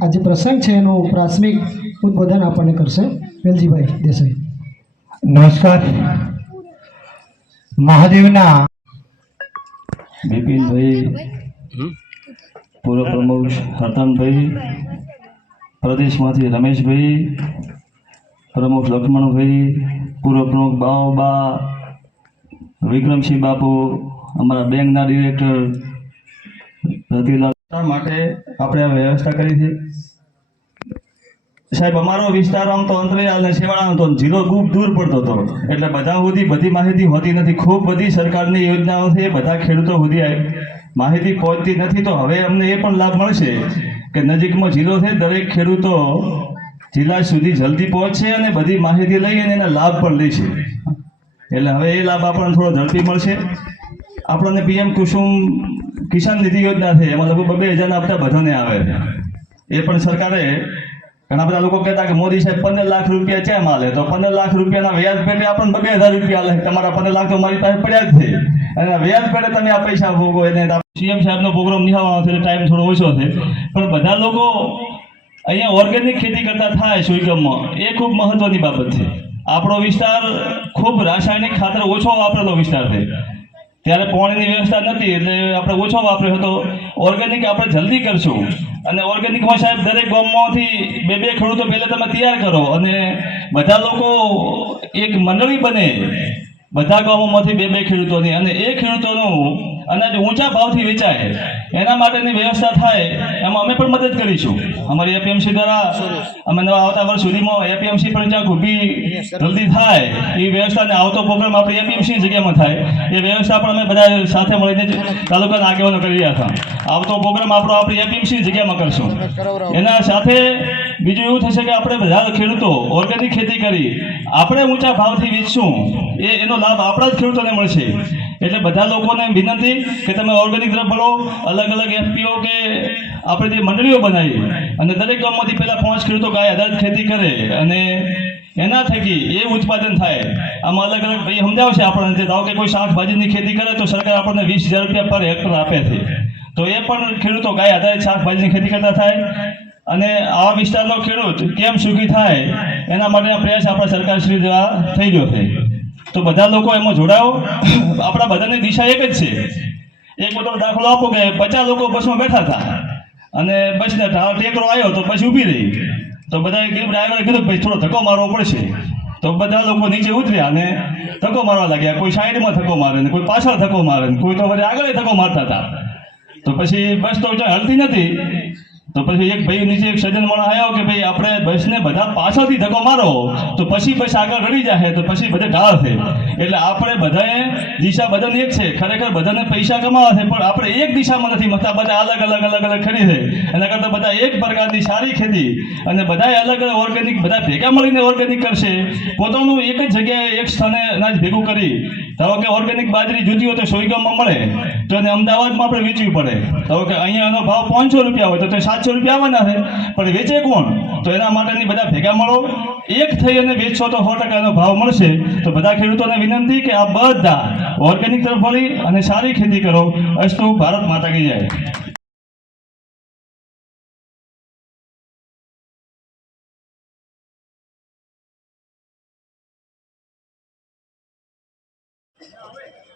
આ જે પ્રસંગ છે એનું પ્રાથમિક ઉદબોધન આપણને કરશે. વેલજીભાઈ દેસાઈ. નમસ્કાર. મહાદેવના બિપિનભાઈ પૂર્વ પ્રમુખ હરતનભાઈ પ્રદેશમાંથી રમેશભાઈ પ્રમુખ લક્ષ્મણભાઈ પૂર્વ પ્રમુખ બાઓબા વિક્રમસિંહ બાપુ અમારા બેંકના ડિરેક્ટર રતિલાલ માટે આપણે વ્યવસ્થા કરી છે. સાહેબ, અમારો વિસ્તાર આમ તો અંતરિયાળ અને છેવાડાનો તો જિલ્લો ખૂબ દૂર પડતો હતો. એટલે બધા સુધી બધી માહિતી હોતી નથી. ખૂબ બધી સરકારની યોજનાઓ છે, બધા ખેડૂતો સુધી માહિતી પહોંચતી નથી. તો હવે અમને એ પણ લાભ મળશે કે નજીકમાં જિલ્લો છે, દરેક ખેડૂતો જિલ્લા સુધી જલ્દી પહોંચશે અને બધી માહિતી લઈ અને એના લાભ પણ લેશે. એટલે હવે એ લાભ આપણને થોડો ઝડપી મળશે. આપણને પીએમ કુસુમ કિસાન નિધિ યોજના છે, એમાં લગભગ બે હજારના આપતા બધાને આવે છે. એ પણ સરકારે ઘણા બધા લોકો કહેતા કે મોદી સાહેબ પંદર લાખ રૂપિયા ચેમ હાલે તો પંદર લાખ રૂપિયાના વ્યાજ પેટે આપણને બે હજાર રૂપિયા હાલે તમારા પંદર લાખ તો મારી પાસે પડ્યા જ છે. અને વ્યાજ પેટે તમે આ પૈસા ભોગો એને સીએમ સાહેબનો પ્રોગ્રામ નિહાળવાનો છે ટાઈમ થોડો ઓછો છે. પણ બધા લોકો અહીંયા ઓર્ગેનિક ખેતી કરતા થાય સુઈગમમાં એ ખૂબ મહત્વની બાબત છે. આપણો વિસ્તાર ખૂબ રાસાયણિક ખાતર ઓછો વાપરેલો વિસ્તાર છે. ત્યારે પાણીની વ્યવસ્થા નથી એટલે આપણે ઓછો વાપર્યો હતો. ઓર્ગેનિક આપણે જલ્દી કરશું. અને ઓર્ગેનિકમાં સાહેબ, દરેક ગામમાંથી બે બે ખેડૂતો પહેલે તમે તૈયાર કરો. અને બધા લોકો એક મંડળી બને. બધા ગામોમાંથી બે બે ખેડૂતોની. અને એ ખેડૂતોનું અનાજ ઊંચા ભાવથી વેચાય એના માટેની વ્યવસ્થા થાય એમાં અમે પણ મદદ કરીશું. અમારી એપીએમસી દ્વારા અમે નવા આવતા વર્ષ સુધીમાં એપીએમસી પણ જ્યાં ઊભી જલ્દી થાય એ વ્યવસ્થાને આવતો પ્રોગ્રામ આપણે એપીએમસીની જગ્યામાં થાય. એ વ્યવસ્થા પણ અમે બધા સાથે મળીને તાલુકાના આગેવાનો કરી રહ્યા હતા. આવતો પ્રોગ્રામ આપણો આપણી એપીએમસીની જગ્યામાં કરશું. એના સાથે બીજું એવું થશે કે આપણે બધા ખેડૂતો ઓર્ગેનિક ખેતી કરી આપણે ઊંચા ભાવથી વેચશું એ એનો લાભ આપણા જ ખેડૂતોને મળશે. એટલે બધા લોકોને વિનંતી કે તમે ઓર્ગેનિક તરફ વળો અલગ અલગ એફપીઓ કે આપણે જે મંડળીઓ બનાવી અને દરેક ગામમાંથી પહેલાં પાંચ ખેડૂતો ગાય આધારિત ખેતી કરે અને એના થકી એ ઉત્પાદન થાય. આમાં અલગ અલગ ભાઈ સમજાવશે આપણને ધારો કે કોઈ શાકભાજીની ખેતી કરે તો સરકાર આપણને વીસ હજાર રૂપિયા પર હેક્ટર આપે છે. તો એ પણ ખેડૂતો ગાય આધારિત શાકભાજીની ખેતી કરતા થાય અને આવા વિસ્તારનો ખેડૂત કેમ સુખી થાય એના માટેના પ્રયાસ આપણા સરકારશ્રી દ્વારા થઈ રહ્યો છે. તો બધા લોકો એમાં જોડાઓ. આપણા બધાની દિશા એક જ છે. એક મોટો દાખલો આપો કે પચાસ લોકો બસમાં બેઠા હતા. અને બસને ટેકરો આવ્યો તો બસ ઊભી રહી. તો બધા ડ્રાઈવરે કીધું ભાઈ, થોડો ધક્કો મારવો પડશે. તો બધા લોકો નીચે ઉતર્યા અને ધક્કો મારવા લાગ્યા. કોઈ સાઈડમાં ધક્કો મારે ને કોઈ પાછળ ધક્કો મારે ને કોઈ તો બધા આગળ ધક્કો મારતા હતા. તો પછી બસ તો હલતી નથી. તો પછી એક ભાઈ નીચે એક સજ્જન માણસ આવ્યો કે ભાઈ, આપણે બસને બધા પાછળથી ધક્કો મારો. તો પછી બસ આગળ રડી જાય તો પછી બધા ઢાળ છે. એટલે આપણે બધાએ દિશા બધાની એક છે. ખરેખર બધાને પૈસા કમાવા છે, પણ આપણે એક દિશામાં નથી મતલબ બધા અલગ અલગ અલગ અલગ ખરી છે. એના કરતાં બધા એક પ્રકારની સારી ખેતી અને બધાએ અલગ અલગ ઓર્ગેનિક બધા ભેગા મળીને ઓર્ગેનિક કરશે. પોતાનું એક જ જગ્યાએ એક સ્થાને અનાજ ભેગું કરી ધારો કે ઓર્ગેનિક બાજરી જુદી હોય તો સોયગામમાં મળે. તો એને અમદાવાદમાં આપણે વેચવી પડે. ધારો કે અહીંયા એનો ભાવ પાંચસો રૂપિયા હોય તો સાતસો રૂપિયા આવવાના છે. પણ વેચે કોણ? તો એના માટેની બધા ભેગા મળો. એક થઈ અને વેચશો તો સો ટકાનો ભાવ મળશે. તો બધા ખેડૂતોને વિનંતી કે આ બધા ઓર્ગેનિક તરફ વળી અને સારી ખેતી કરો. અસ્તુ ભારત માતા કી જાય. No, wait.